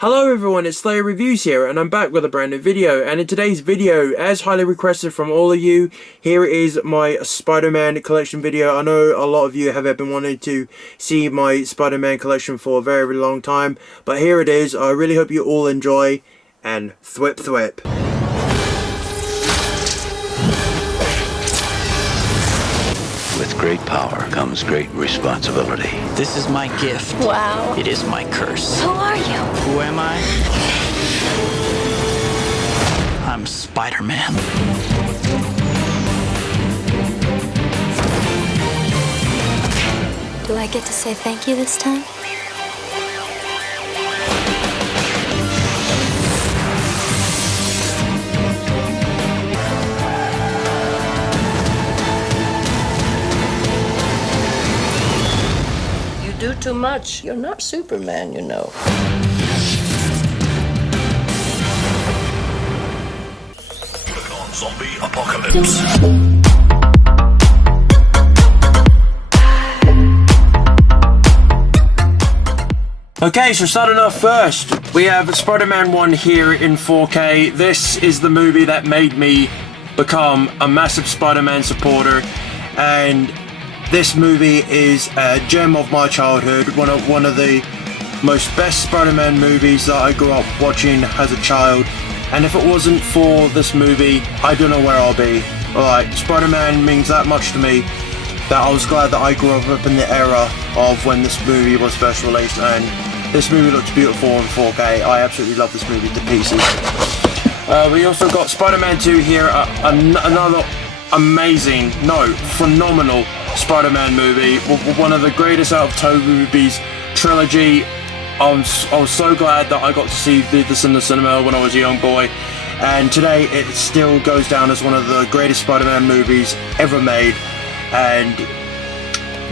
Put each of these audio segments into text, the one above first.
Hello everyone, it's Slayer Reviews here, and I'm back with a brand new video. And in today's video, as highly requested from all of you, here is my Spider-Man collection video. I know a lot of you have been wanting to see my Spider-Man collection for a very, very long time, but here it is. I really hope you all enjoy, and thwip thwip. With great power comes great responsibility. This is my gift. Wow. It is my curse. Who are you? Who am I? I'm Spider-Man. Do I get to say thank you this time? Do too much. You're not Superman, you know. Zombie apocalypse. Okay, so starting off first, we have Spider-Man 1 here in 4K. This is the movie that made me become a massive Spider-Man supporter, and this movie is a gem of my childhood, one of the most best Spider-Man movies that I grew up watching as a child. And if it wasn't for this movie, I don't know where I'll be. Like, Spider-Man means that much to me that I was glad that I grew up in the era of when this movie was first released, and this movie looks beautiful in 4K. I absolutely love this movie to pieces. We also got Spider-Man 2 here, another amazing, phenomenal Spider-Man movie, one of the greatest out of Tobey's trilogy. I was so glad that I got to see this in the cinema when I was a young boy, and today it still goes down as one of the greatest Spider-Man movies ever made, and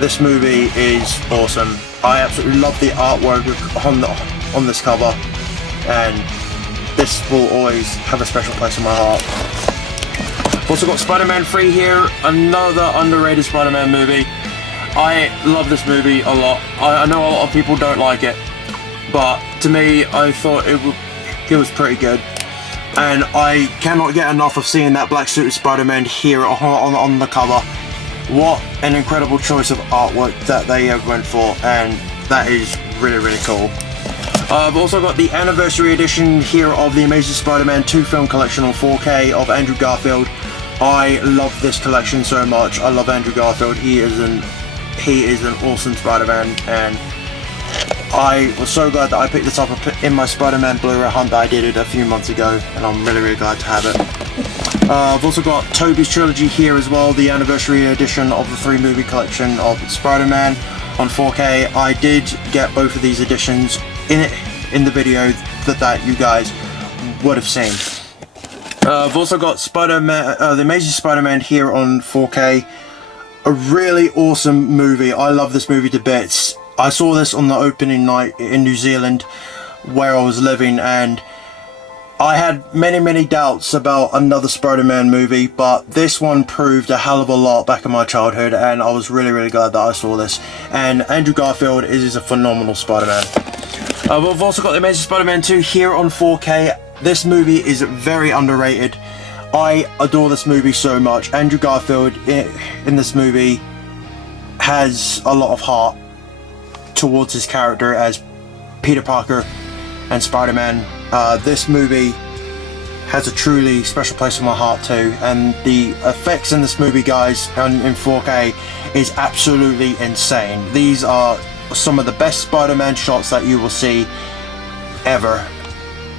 this movie is awesome. I absolutely love the artwork on this cover, and this will always have a special place in my heart. Also got Spider-Man 3 here, another underrated Spider-Man movie. I love this movie a lot. I know a lot of people don't like it, but to me, I thought it was pretty good. And I cannot get enough of seeing that black suit of Spider-Man here on the cover. What an incredible choice of artwork that they went for, and that is really, really cool. I've also got the anniversary edition here of the Amazing Spider-Man 2 film collection on 4K of Andrew Garfield. I love this collection so much. I love Andrew Garfield. He is an awesome Spider-Man, and I was so glad that I picked this up in my Spider-Man Blu-ray hunt that I did it a few months ago, and I'm really, really glad to have it. I've also got Tobey's trilogy here as well, the anniversary edition of the 3-movie collection of Spider-Man on 4K. I did get both of these editions in the video that you guys would have seen. I've also got Spider-Man, the Amazing Spider-Man here on 4K. A really awesome movie. I love this movie to bits. I saw this on the opening night in New Zealand where I was living, and I had many, many doubts about another Spider-Man movie, but this one proved a hell of a lot back in my childhood, and I was really, really glad that I saw this. And Andrew Garfield is a phenomenal Spider-Man. We've also got the Amazing Spider-Man 2 here on 4K. This movie is very underrated. I adore this movie so much. Andrew Garfield in this movie has a lot of heart towards his character as Peter Parker and Spider-Man. This movie has a truly special place in my heart too, and the effects in this movie, guys, in 4K is absolutely insane. These are some of the best Spider-Man shots that you will see ever.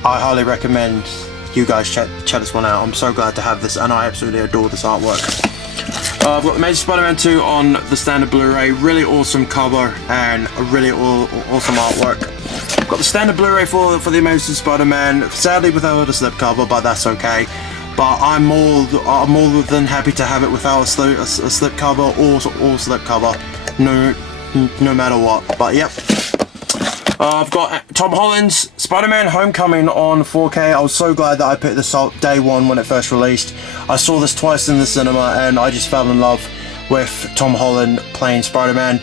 I highly recommend you guys check this one out. I'm so glad to have this, and I absolutely adore this artwork. I've got Amazing Spider-Man 2 on the standard Blu-ray. Really awesome cover and a really awesome artwork. I've got the standard Blu-ray for the Amazing Spider-Man, sadly without a slipcover, but that's okay. But I'm more than happy to have it without a slipcover or slipcover, no matter what. But yep. I've got Tom Holland's Spider-Man Homecoming on 4K. I was so glad that I picked this up day one when it first released. I saw this twice in the cinema, and I just fell in love with Tom Holland playing Spider-Man.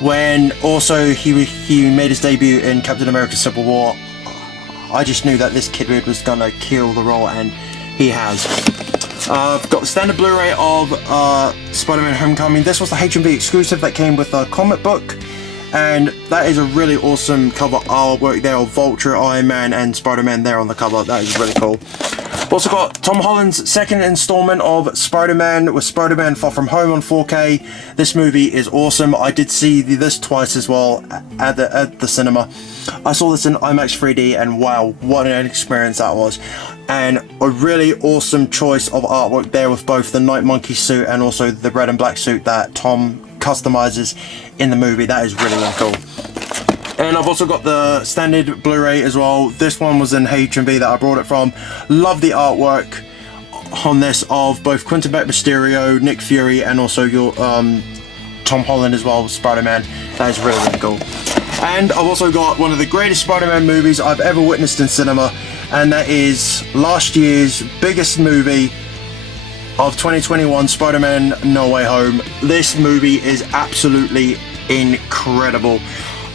When also he made his debut in Captain America Civil War, I just knew that this kid was gonna kill the role, and he has. I've got the standard Blu-ray of Spider-Man Homecoming. This was the HMV exclusive that came with a comic book, and that is a really awesome cover artwork there of Vulture, Iron Man, and Spider-Man there on the cover. That is really cool. Also got Tom Holland's second installment of Spider-Man with Spider-Man Far From Home on 4K. This movie is awesome. I did see this twice as well at the cinema. I saw this in IMAX 3D, and wow, what an experience that was. And a really awesome choice of artwork there with both the Night Monkey suit and also the red and black suit that Tom customizes in the movie. That is really, really cool. And I've also got the standard Blu-ray as well. This one was in HMV that I brought it from. Love the artwork on this of both Quentin Beck Mysterio, Nick Fury, and also your Tom Holland as well, Spider-Man. That is really, really cool. And I've also got one of the greatest Spider-Man movies I've ever witnessed in cinema, and that is last year's biggest movie of 2021, Spider-Man No Way Home. This movie is absolutely incredible.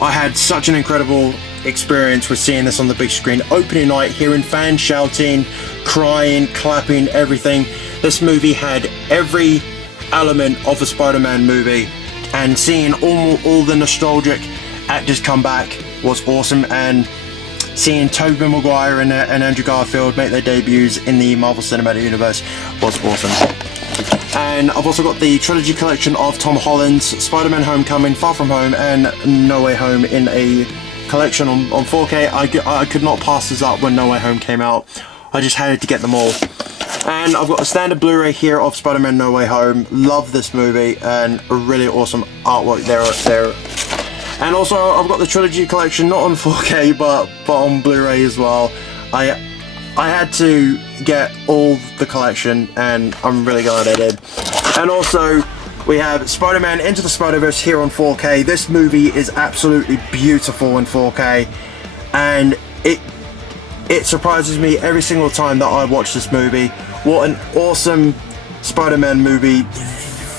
I had such an incredible experience with seeing this on the big screen. Opening night, hearing fans shouting, crying, clapping, everything. This movie had every element of a Spider-Man movie, and seeing all the nostalgic actors come back was awesome, and seeing Tobey Maguire and Andrew Garfield make their debuts in the Marvel Cinematic Universe was awesome. And I've also got the trilogy collection of Tom Holland's Spider-Man Homecoming, Far From Home, and No Way Home in a collection on 4K. I could not pass this up when No Way Home came out. I just had to get them all. And I've got a standard Blu-ray here of Spider-Man No Way Home. Love this movie, and a really awesome artwork there. And also I've got the trilogy collection, not on 4K but on Blu-ray as well. I had to get all the collection, and I'm really glad I did. And also we have Spider-Man Into the Spider-Verse here on 4K. This movie is absolutely beautiful in 4K, and it surprises me every single time that I watch this movie. What an awesome Spider-Man movie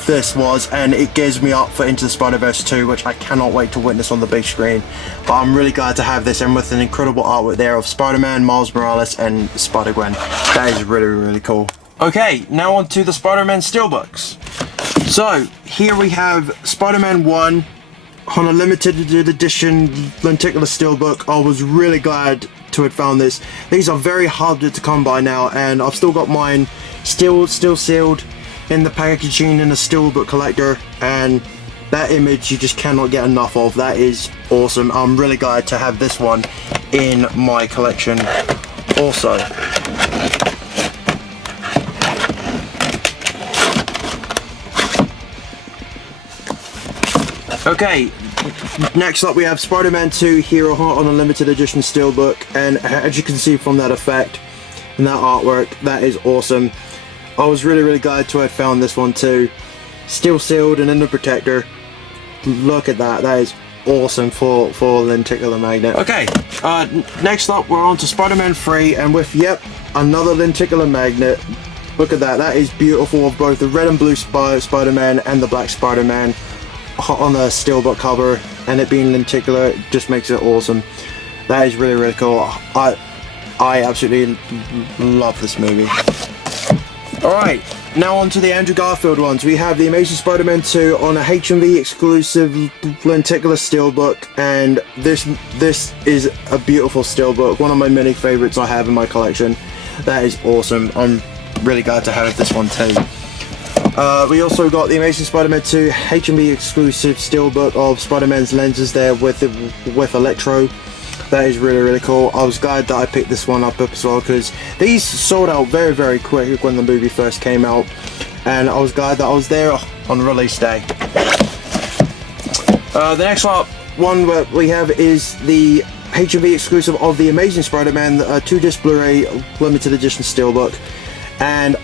this was, and it gives me up for Into the Spider-Verse 2, which I cannot wait to witness on the big screen. But I'm really glad to have this, and with an incredible artwork there of Spider-Man, Miles Morales, and Spider-Gwen. That is really, really cool. Okay, now on to the Spider-Man Steelbooks. So, here we have Spider-Man 1 on a limited edition lenticular Steelbook. I was really glad to have found this. These are very hard to come by now, and I've still got mine still sealed in the packaging in a Steelbook collector, and that image you just cannot get enough of. That is awesome. I'm really glad to have this one in my collection also. Okay, next up we have Spider-Man 2 here on a limited edition Steelbook, and as you can see from that effect and that artwork, that is awesome. I was really, really glad to have found this one too. Still sealed and in the protector. Look at that. That is awesome for lenticular magnet. Okay, next up we're on to Spider-Man 3, and with, yep, another lenticular magnet. Look at that. That is beautiful, of both the red and blue Spider-Man and the black Spider-Man on the Steelbook cover, and it being lenticular just makes it awesome. That is really, really cool. I absolutely love this movie. Alright, now on to the Andrew Garfield ones. We have the Amazing Spider-Man 2 on a HMV exclusive lenticular Steelbook, and this is a beautiful Steelbook, one of my many favourites I have in my collection. That is awesome. I'm really glad to have this one too. We also got the Amazing Spider-Man 2 HMV exclusive Steelbook of Spider-Man's lenses there with Electro. That is really, really cool. I was glad that I picked this one up as well, because these sold out very, very quick when the movie first came out, and I was glad that I was there on release day. The next one that we have is the HMV exclusive of the Amazing Spider-Man 2-disc Blu-ray limited edition Steelbook, and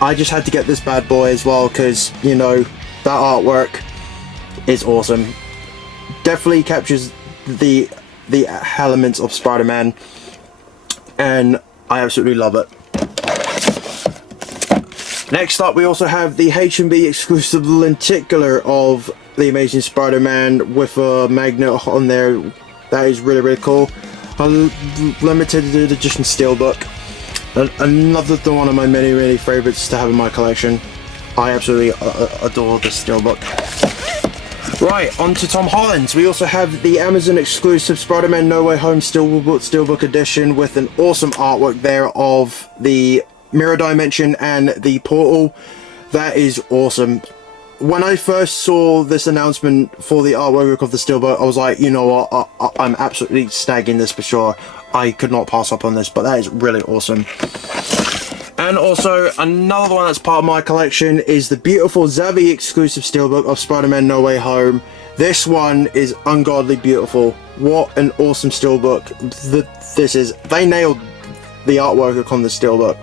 I just had to get this bad boy as well because, you know, that artwork is awesome. Definitely captures the elements of Spider-Man, and I absolutely love it. Next up we also have the HMV exclusive lenticular of the Amazing Spider-Man with a magnet on there. That is really, really cool. a limited edition Steelbook. Another one of my many favorites to have in my collection. I absolutely adore this Steelbook. Right, on to Tom Holland's. We also have the Amazon exclusive Spider-Man No Way Home Steelbook edition with an awesome artwork there of the mirror dimension and the portal. That is awesome. When I first saw this announcement for the artwork of the Steelbook, I was like, you know what, I'm absolutely snagging this for sure. I could not pass up on this, but that is really awesome. And also, another one that's part of my collection is the beautiful Xavi exclusive Steelbook of Spider-Man No Way Home. This one is ungodly beautiful. What an awesome Steelbook this is. They nailed the artwork on the Steelbook.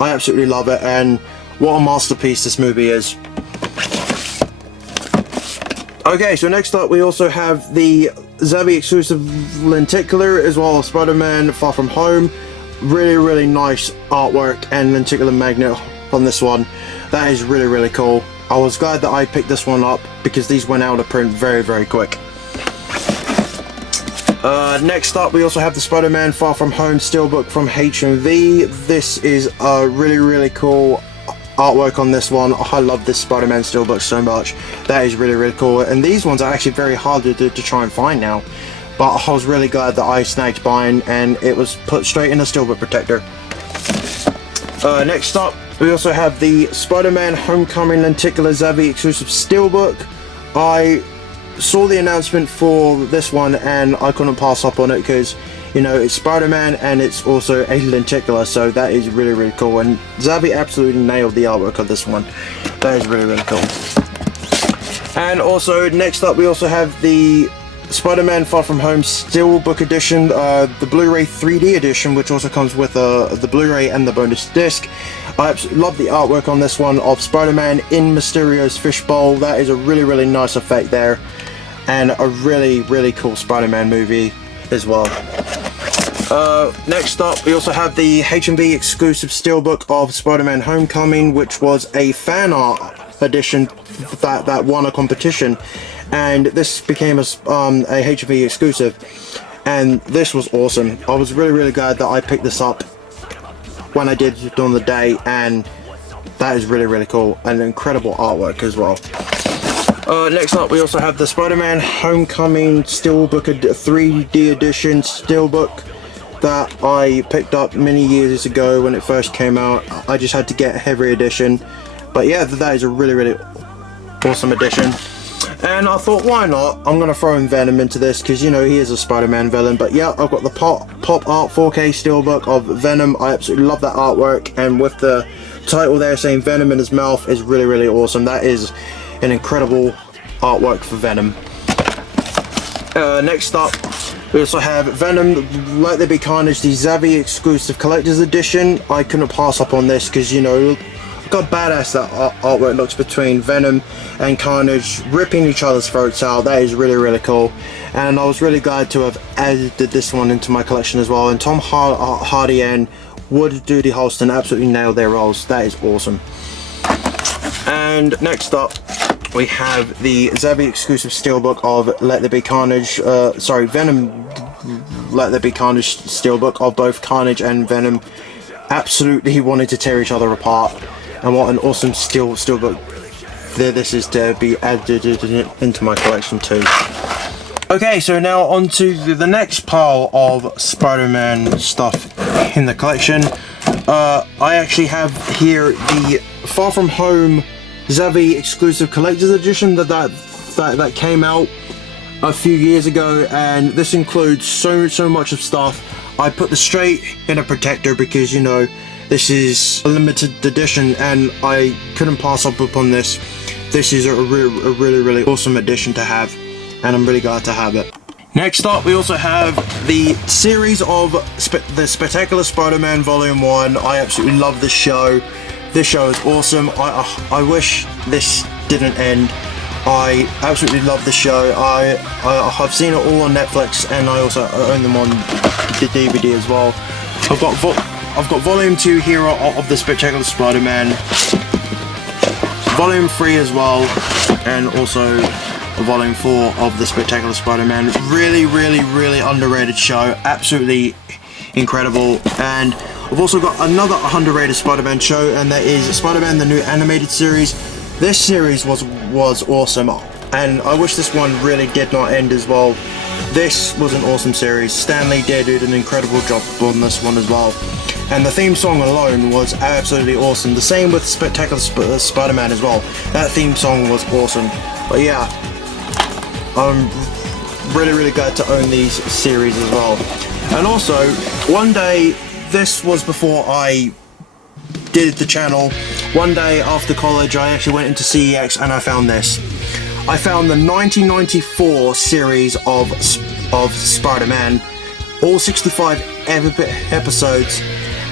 I absolutely love it, and what a masterpiece this movie is. Okay, so next up we also have the Xavi exclusive lenticular as well as Spider-Man Far From Home. Really nice artwork and lenticular magnet on this one. That is really cool. I was glad that I picked this one up because these went out of print very quick. Next up we also have the Spider-Man Far From Home Steelbook from HMV. This is a really cool artwork on this one. I love this Spider-Man Steelbook so much. That is really cool, and these ones are actually very hard to try and find now. But I was really glad that I snagged mine and it was put straight in the Steelbook protector. Next up, we also have the Spider-Man Homecoming Lenticular Xavi exclusive Steelbook. I saw the announcement for this one and I couldn't pass up on it because, you know, it's Spider-Man and it's also a lenticular, so that is really cool. And Xavi absolutely nailed the artwork of this one. That is really cool. And also, next up, we also have the Spider-Man Far From Home Steelbook edition, the Blu-ray 3D edition, which also comes with the Blu-ray and the bonus disc. I absolutely love the artwork on this one of Spider-Man in Mysterio's fishbowl. That is a really nice effect there, and a really cool Spider-Man movie as well. Next up, we also have the HMV exclusive Steelbook of Spider-Man Homecoming, which was a fan art edition that won a competition. And this became a HMV exclusive, and this was awesome. I was really glad that I picked this up when I did on the day, and that is really cool and incredible artwork as well. Next up, we also have the Spider-Man Homecoming Steelbook 3D edition Steelbook that I picked up many years ago when it first came out. I just had to get a heavy edition, but yeah, that is a really awesome edition. And I thought, why not? I'm going to throw in Venom into this because, you know, he is a Spider-Man villain. But yeah, I've got the pop art 4K Steelbook of Venom. I absolutely love that artwork. And with the title there saying Venom in his mouth is really awesome. That is an incredible artwork for Venom. Next up, we also have Venom Let There Be Carnage, the Xavi exclusive collector's edition. I couldn't pass up on this because, you know, look how badass that artwork looks between Venom and Carnage ripping each other's throats out. That is really cool, and I was really glad to have added this one into my collection as well. And Tom Hardy and Wood Duty Holston absolutely nailed their roles. That is awesome. And next up, we have the Xavi exclusive Steelbook of Let There Be Carnage, Venom Let There Be Carnage Steelbook of both Carnage and Venom absolutely wanted to tear each other apart. And what an awesome Steelbook this is to be added into my collection too. Okay, so now on to the next pile of Spider-Man stuff in the collection. I actually have here the Far From Home Xavi exclusive collector's edition that came out a few years ago, and this includes so much of stuff. I put this straight in a protector because, you know, this is a limited edition and I couldn't pass up upon this. This is a really awesome edition to have, and I'm really glad to have it. Next up, we also have the series of the Spectacular Spider-Man Volume 1. I absolutely love this show. This show is awesome. I wish this didn't end. I absolutely love the show. I've seen it all on Netflix, and I also own them on the DVD as well. I've got Volume 2 here of the Spectacular Spider-Man, Volume 3 as well, and also Volume 4 of the Spectacular Spider-Man. Really, really, really underrated show. Absolutely incredible. And I've also got another underrated Spider-Man show, and that is Spider-Man the New Animated Series. This series was awesome, and I wish this one really did not end as well. This was an awesome series. Stan Lee did an incredible job on this one as well. And the theme song alone was absolutely awesome. The same with Spectacular Spider-Man as well. That theme song was awesome. But yeah, I'm really, really glad to own these series as well. And also, one day, this was before I did the channel, one day after college I actually went into CEX and I found this. I found the 1994 series of Spider-Man, all 65 episodes,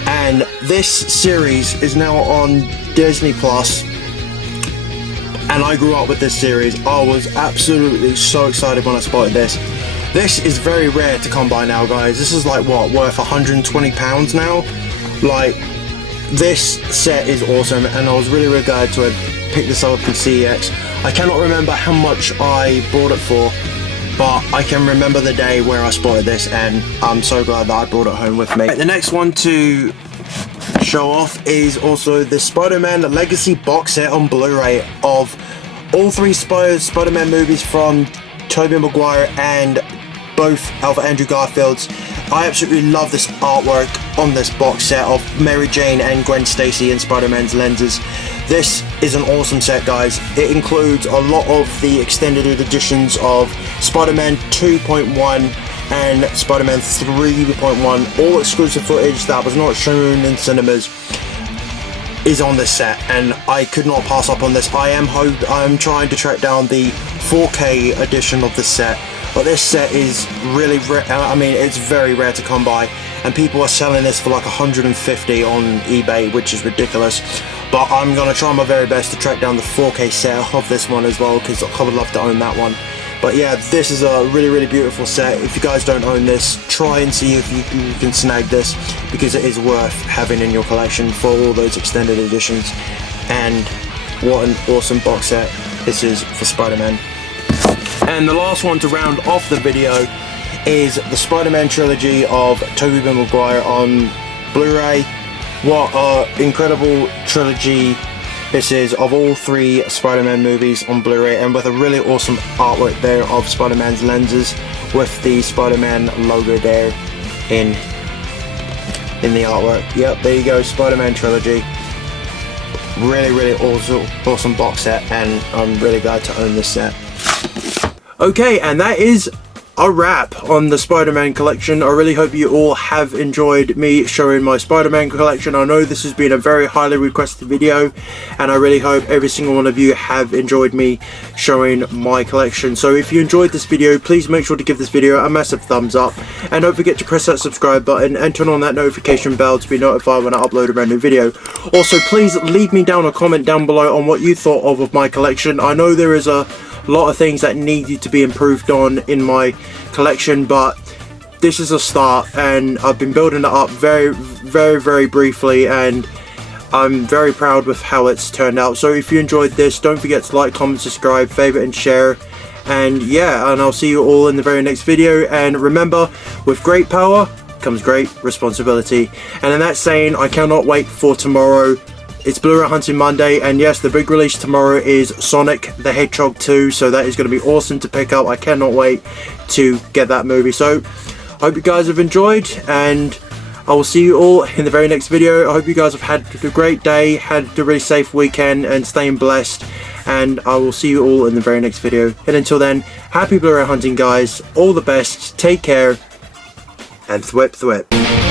and this series is now on Disney Plus. And I grew up with this series. I was absolutely so excited when I spotted this. This is very rare to come by now, guys. This is like, what, worth £120 now? Like, this set is awesome, and I was really, really glad to have picked this up in CEX. I cannot remember how much I bought it for, but I can remember the day where I spotted this, and I'm so glad that I brought it home with me. The next one to show off is also the Spider-Man Legacy box set on Blu-ray of all three Spider-Man movies from Tobey Maguire and both of Andrew Garfield's. I absolutely love this artwork on this box set of Mary Jane and Gwen Stacy in Spider-Man's lenses. This is an awesome set, guys. It includes a lot of the extended editions of Spider-Man 2.1 and Spider-Man 3.1. All exclusive footage that was not shown in cinemas is on this set, and I could not pass up on this. I'm trying to track down the 4K edition of this set, but this set is really rare. I mean, it's very rare to come by, and people are selling this for like 150 on eBay, which is ridiculous. But I'm gonna try my very best to track down the 4K set of this one as well, because I would love to own that one. But yeah, this is a really, really beautiful set. If you guys don't own this, try and see if you can snag this, because it is worth having in your collection for all those extended editions. And what an awesome box set this is for Spider-Man. And the last one to round off the video is the Spider-Man trilogy of Tobey Maguire on Blu-ray. What an incredible trilogy this is of all three Spider-Man movies on Blu-ray, and with a really awesome artwork there of Spider-Man's lenses with the Spider-Man logo there in the artwork. Yep, there you go, Spider-Man trilogy. Really, really awesome box set, and I'm really glad to own this set. Okay, and that is a wrap on the Spider-Man collection. I really hope you all have enjoyed me showing my Spider-Man collection. I know this has been a very highly requested video, and I really hope every single one of you have enjoyed me showing my collection. So if you enjoyed this video, please make sure to give this video a massive thumbs up, and don't forget to press that subscribe button and turn on that notification bell to be notified when I upload a brand new video. Also, please leave me down a comment down below on what you thought of my collection. I know there is a lot of things that needed to be improved on in my collection, but this is a start, and I've been building it up very, very, very briefly, and I'm very proud with how it's turned out. So if you enjoyed this, don't forget to like, comment, subscribe, favorite and share. And yeah, and I'll see you all in the very next video. And remember, with great power comes great responsibility. And in that saying, I cannot wait for tomorrow. It's Blu-ray Hunting Monday, and yes, the big release tomorrow is Sonic the Hedgehog 2, so that is going to be awesome to pick up. I cannot wait to get that movie. So, I hope you guys have enjoyed, and I will see you all in the very next video. I hope you guys have had a great day, had a really safe weekend, and staying blessed, and I will see you all in the very next video. And until then, happy Blu-ray hunting, guys. All the best, take care, and thwip thwip.